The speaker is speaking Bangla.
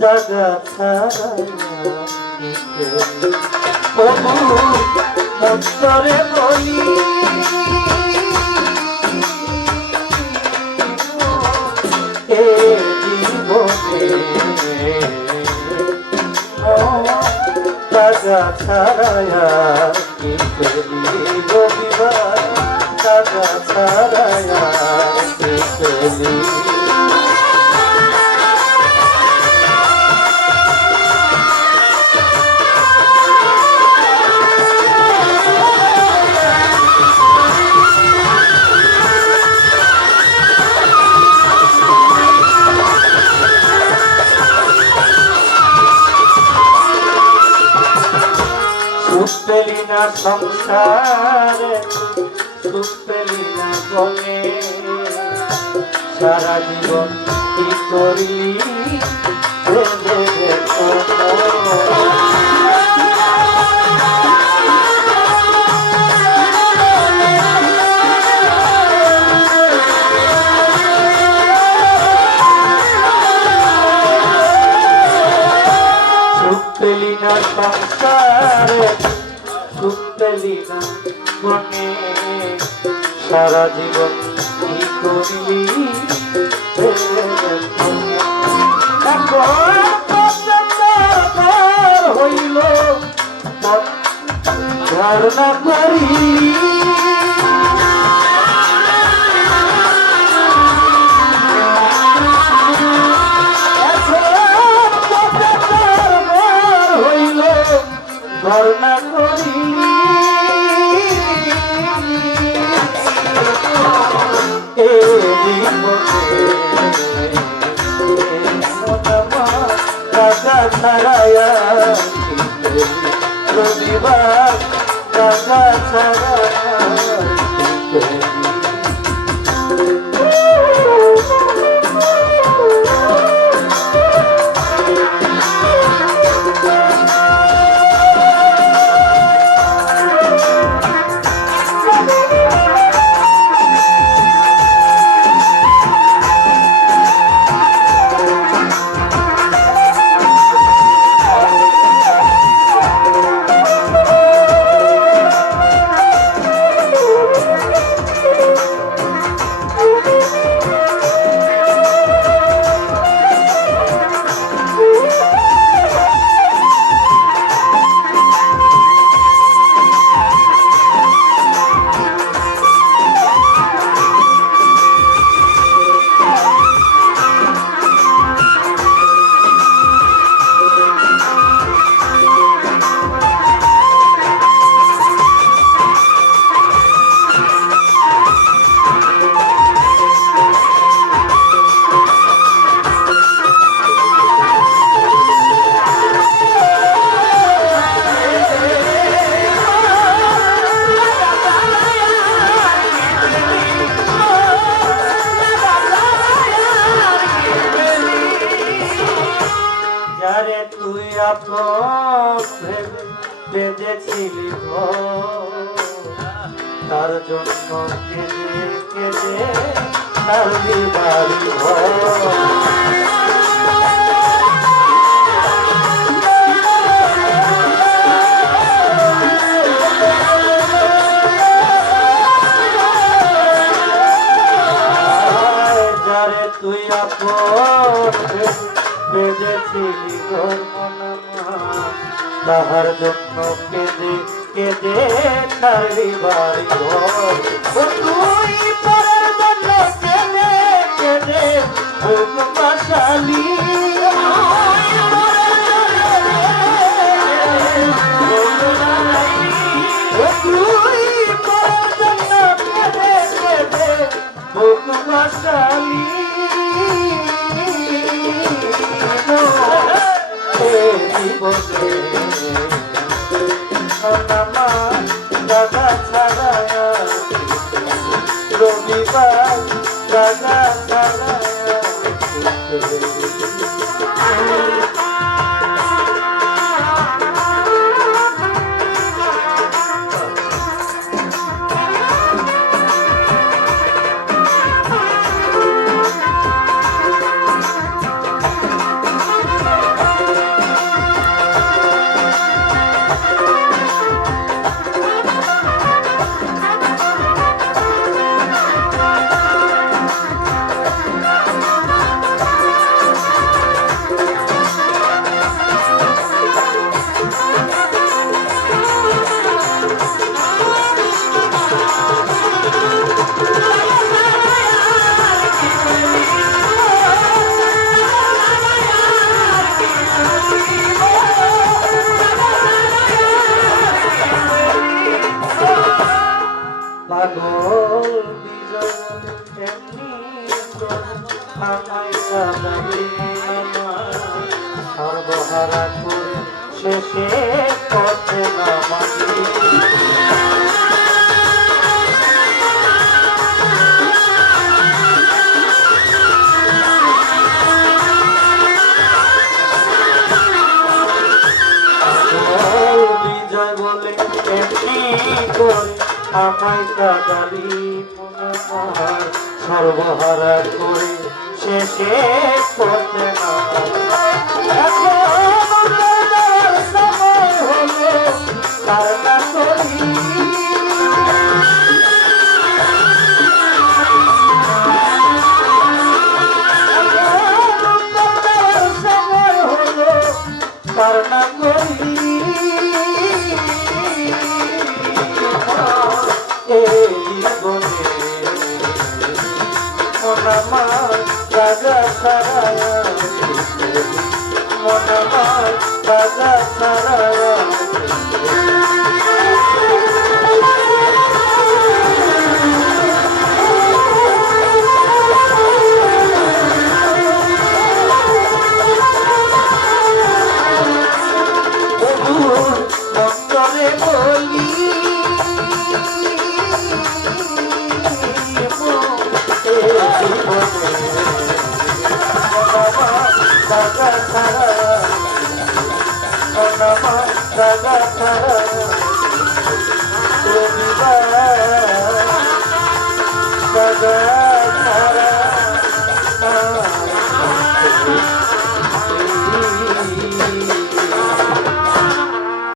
জাগা ছাড়ায়া প্রভু মন্তরে বলি এ জীবনে জাগা ছাড়ায়া কি করি রবিবার জাগা ছাড়ায়া কি করি পেলি না সংসারে সুখ পেলি না গনে সারা জীবন কি করলি সুখ পেলি না সংসারে সুখ পেলি না মনে সারা জীবন কি করলি হইল ধারণা করি হইল ধারণা করি ছাড়ায়া রবিবার জাগা ছাড়ায়া বেঁধেছিলি তার জন্য কেঁদে কেঁদে তার বাড়ি যারে তুই আপন বেঁধেছিলি ঘর মনা তাহার জন্য কেঁদে কেঁদে তারি বাড়ি ঘর তুই পরের জন্য কেঁদে কেঁদে ভোগ মশালি তুই পরের জন্য কেঁদে কেঁদে ভোগ মশালি জাগা ছাড়ায়া রবিবার জাগা ছাড়ায়া থামাইয়া যাবে সর্বহারা করে শেষে পথে নামাবি বিজয় বলে এমনি করে আমায় কাদালি মনে মহার সর্বহারা করে শেষে পথে নামাবি সময় হলো কারণা করি সময় হলো কারণা করি এই জীবনে মনামার রাজা সারায়া মনামার রাজা সারায়া অন্তরে বলি দাদা ছাড়া